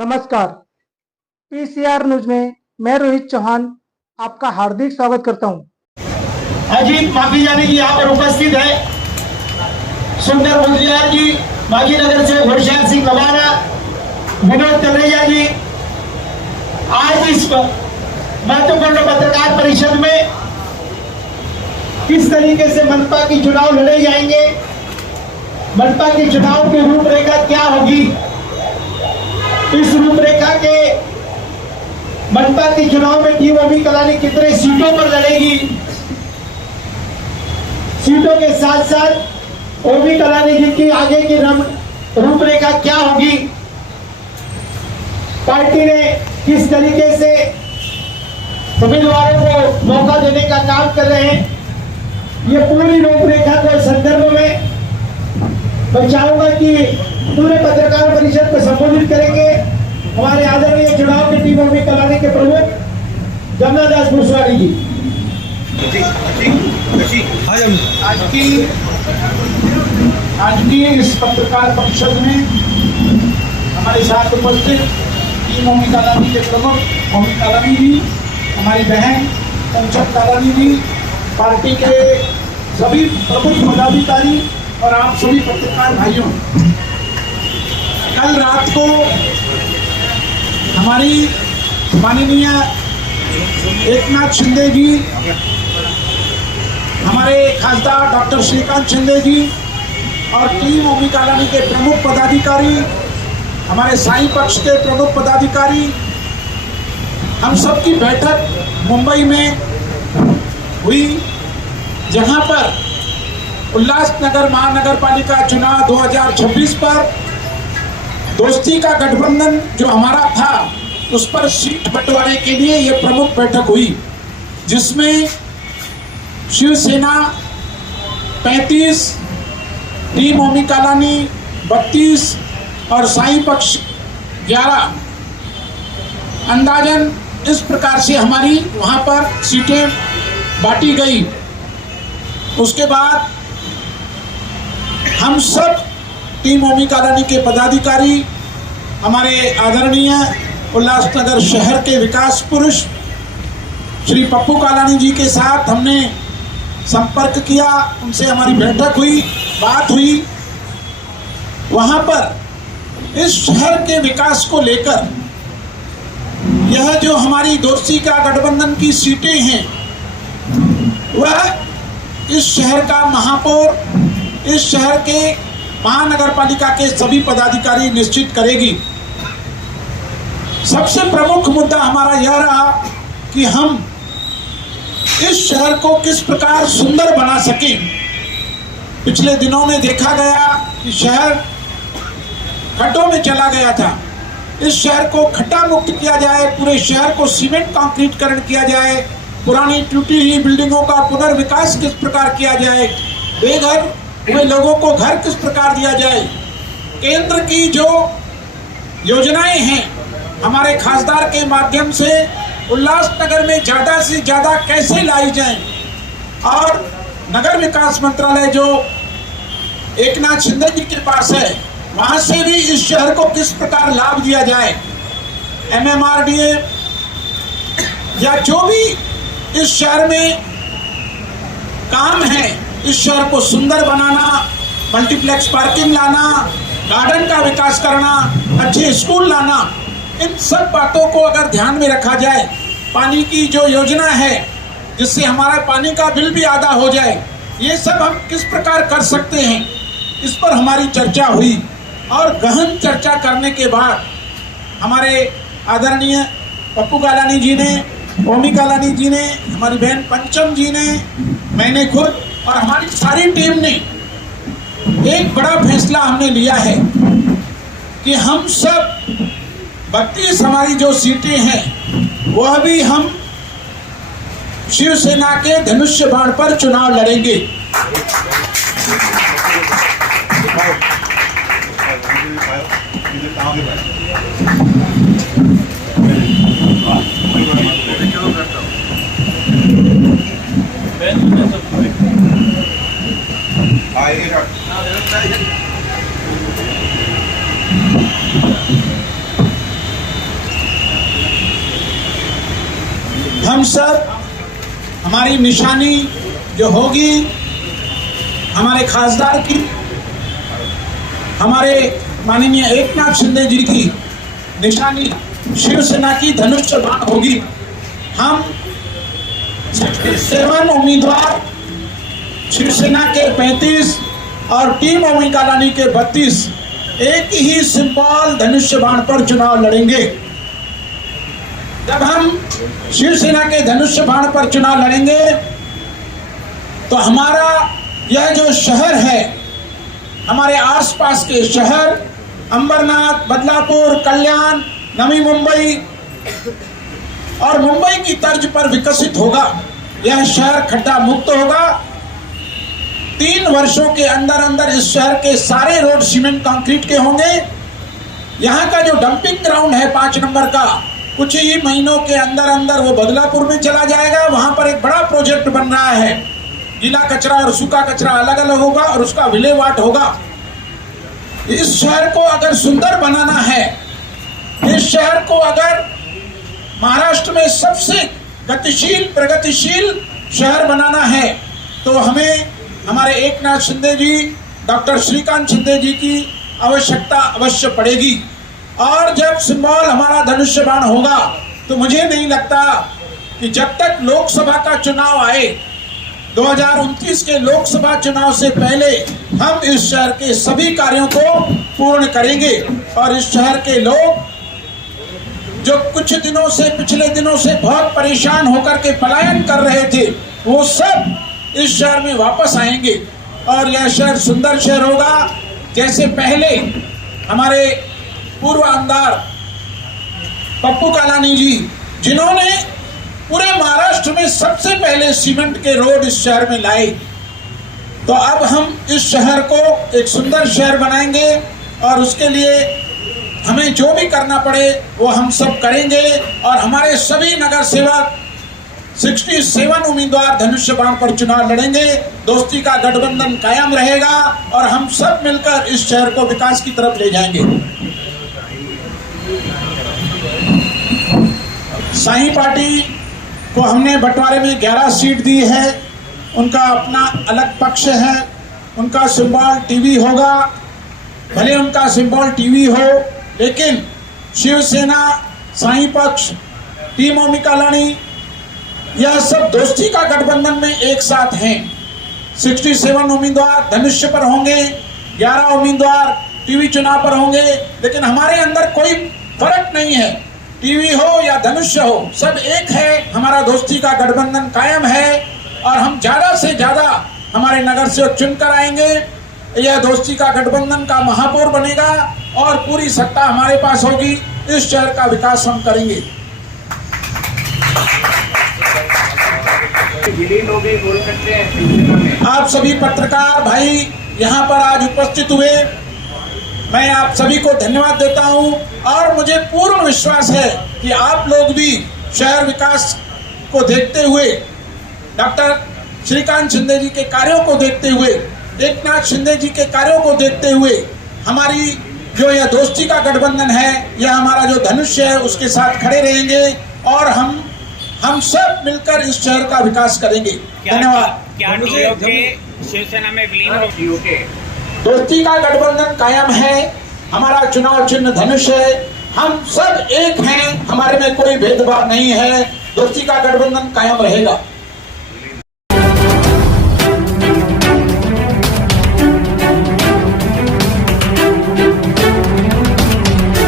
नमस्कार। PCR news में मैं रोहित चौहान आपका हार्दिक स्वागत करता हूं। अजीत माखीजानी जी यहाँ पर उपस्थित है। सुंदर मुदलियार जी माघी नगर से, घोषाल सिंह लवाना, विनोद तलरेजा जी। आज इस महत्वपूर्ण पत्रकार परिषद में किस तरीके से मनपा की चुनाव लड़े जाएंगे, मनपा के चुनाव की रूपरेखा क्या होगी, इस रूपरेखा के मनपा के चुनाव में टीम ओमी कलानी कितने सीटों पर लड़ेगी, सीटों के साथ साथ ओमी कलानी जी की आगे की रूपरेखा क्या होगी, पार्टी ने किस तरीके से उम्मीदवारों को मौका देने का काम कर रहे हैं, ये पूरी रूपरेखा के संदर्भ में मैं चाहूंगा कि पूरे पत्रकार परिषद को संबोधित करेंगे हमारे आदरणीय चुनाव की टीम ओमी कलानी के प्रमुख जमनादास भूसवाड़ी जी। आज की इस पत्रकार परिषद में हमारे साथ उपस्थित टीम ओमी कलानी के प्रमुख ओमी कलानी जी, हमारी बहन पंचम कलानी जी, पार्टी के सभी प्रमुख पदाधिकारी और आप सभी पत्रकार भाइयों, कल रात को हमारी माननीय एकनाथ शिंदे जी, हमारे खासदार डॉक्टर श्रीकांत शिंदे जी और टीम ओमी कलानी के प्रमुख पदाधिकारी, हमारे साई पक्ष के प्रमुख पदाधिकारी, हम सबकी बैठक मुंबई में हुई, जहां पर उल्लासनगर महानगर पालिका चुनाव 2026 पर दोस्ती का गठबंधन जो हमारा था उस पर सीट बंटवारे के लिए यह प्रमुख बैठक हुई, जिसमें शिवसेना 35, टीम ओमी कलानी 32 और साई पक्ष 11, अंदाजन इस प्रकार से हमारी वहां पर सीटें बांटी गई। उसके बाद हम सब टीम ओमी कलानी के पदाधिकारी हमारे आदरणीय उल्लासनगर शहर के विकास पुरुष श्री पप्पू कलानी जी के साथ हमने संपर्क किया, उनसे हमारी बैठक हुई, बात हुई। वहां पर इस शहर के विकास को लेकर यह जो हमारी दोस्ती का गठबंधन की सीटें हैं, वह इस शहर का महापौर, इस शहर के महानगर पालिका के सभी पदाधिकारी निश्चित करेगी। सबसे प्रमुख मुद्दा हमारा यह रहा कि हम इस शहर को किस प्रकार सुंदर बना सकें। पिछले दिनों में देखा गया कि शहर खड्डों में चला गया था। इस शहर को खड्डा मुक्त किया जाए, पूरे शहर को सीमेंट कंक्रीटकरण किया जाए, पुरानी टूटी हुई बिल्डिंगों का पुनर्विकास किस प्रकार किया जाए, बेघर हुए लोगों को घर किस प्रकार दिया जाए, केंद्र की जो योजनाएं हैं हमारे खासदार के माध्यम से उल्लासनगर में ज़्यादा से ज़्यादा कैसे लाई जाएं, और नगर विकास मंत्रालय जो एकनाथ शिंदे जी के पास है, वहां से भी इस शहर को किस प्रकार लाभ दिया जाए। MMRDA या जो भी इस शहर में काम है, इस शहर को सुंदर बनाना, मल्टीप्लेक्स पार्किंग लाना, गार्डन का विकास करना, अच्छे स्कूल लाना, इन सब बातों को अगर ध्यान में रखा जाए, पानी की जो योजना है जिससे हमारा पानी का बिल भी आधा हो जाए, ये सब हम किस प्रकार कर सकते हैं, इस पर हमारी चर्चा हुई। और गहन चर्चा करने के बाद हमारे आदरणीय पप्पू कलानी जी ने, ओमी कलानी जी ने, हमारी बहन पंचम जी ने, मैंने खुद और हमारी सारी टीम ने एक बड़ा फैसला हमने लिया है कि हम सब 32 हमारी जो सीटें हैं वह भी हम शिवसेना के धनुष्य बाण पर चुनाव लड़ेंगे। हम सब हमारी निशानी जो होगी हमारे खासदार की, हमारे माननीय एकनाथ शिंदे जी की निशानी शिवसेना की धनुष बाण होगी। हम 67 उम्मीदवार शिवसेना के 35 और टीम ओमी कालानी के 32 एक ही सिंपल धनुष्य बाण पर चुनाव लड़ेंगे। जब हम शिवसेना के धनुष्य बाण पर चुनाव लड़ेंगे तो हमारा यह जो शहर है, हमारे आसपास के शहर अंबरनाथ, बदलापुर, कल्याण, नवी मुंबई और मुंबई की तर्ज पर विकसित होगा। यह शहर खड्डा मुक्त होगा। 3 वर्षों के अंदर अंदर इस शहर के सारे रोड सीमेंट कंक्रीट के होंगे। यहाँ का जो डंपिंग ग्राउंड है 5 नंबर का, कुछ ही महीनों के अंदर अंदर वो बदलापुर में चला जाएगा। वहां पर एक बड़ा प्रोजेक्ट बन रहा है, गीला कचरा और सूखा कचरा अलग अलग होगा और उसका विलेवाट होगा। इस शहर को अगर सुंदर बनाना है, इस शहर को अगर महाराष्ट्र में सबसे गतिशील प्रगतिशील शहर बनाना है तो हमें हमारे एकनाथ शिंदे जी, डॉक्टर श्रीकांत शिंदे जी की आवश्यकता अवश्य पड़ेगी। और जब सिंबल हमारा धनुष्य बाण होगा तो मुझे नहीं लगता कि जब तक लोकसभा का चुनाव आए, 2029 के लोकसभा चुनाव से पहले हम इस शहर के सभी कार्यों को पूर्ण करेंगे। और इस शहर के लोग जो कुछ दिनों से, पिछले दिनों से बहुत परेशान होकर के पलायन कर रहे थे, वो सब इस शहर में वापस आएंगे और यह शहर सुंदर शहर होगा। जैसे पहले हमारे पूर्व आमदार पप्पू कालानी जी, जिन्होंने पूरे महाराष्ट्र में सबसे पहले सीमेंट के रोड इस शहर में लाए, तो अब हम इस शहर को एक सुंदर शहर बनाएंगे और उसके लिए हमें जो भी करना पड़े वो हम सब करेंगे। और हमारे सभी नगर सेवक 67 उम्मीदवार धनुष्य बाण पर चुनाव लड़ेंगे। दोस्ती का गठबंधन कायम रहेगा और हम सब मिलकर इस शहर को विकास की तरफ ले जाएंगे। साई पार्टी को हमने बंटवारे में 11 सीट दी है। उनका अपना अलग पक्ष है, उनका सिंबल टीवी होगा। भले उनका सिंबल टीवी हो, लेकिन शिवसेना, साई पक्ष, टीम ओमी कालानी, यह सब दोस्ती का गठबंधन में एक साथ हैं। 67 उम्मीदवार धनुष्य पर होंगे, 11 उम्मीदवार टीवी चुनाव पर होंगे, लेकिन हमारे अंदर कोई फर्क नहीं है। टीवी हो या धनुष्य हो, सब एक है। हमारा दोस्ती का गठबंधन कायम है और हम ज्यादा से ज्यादा हमारे नगर सेवक चुनकर आएंगे। यह दोस्ती का गठबंधन का महापौर बनेगा और पूरी सत्ता हमारे पास होगी। इस शहर का विकास हम करेंगे। बोल सकते हैं। आप सभी पत्रकार भाई यहाँ पर आज उपस्थित हुए, मैं आप सभी को धन्यवाद देता हूँ और मुझे पूर्ण विश्वास है कि आप लोग भी शहर विकास को देखते हुए, डॉक्टर श्रीकांत शिंदे जी के कार्यों को देखते हुए, एकनाथ शिंदे जी के कार्यों को देखते हुए, हमारी जो यह दोस्ती का गठबंधन है, यह हमारा जो धनुष्य है, उसके साथ खड़े रहेंगे और हम सब मिलकर इस शहर का विकास करेंगे। धन्यवाद। क्या शिवसेना में विलीन होगी? दोस्ती का गठबंधन कायम है। हमारा चुनाव चिन्ह धनुष है। हम सब एक हैं, हमारे में कोई भेदभाव नहीं है। दोस्ती का गठबंधन कायम रहेगा।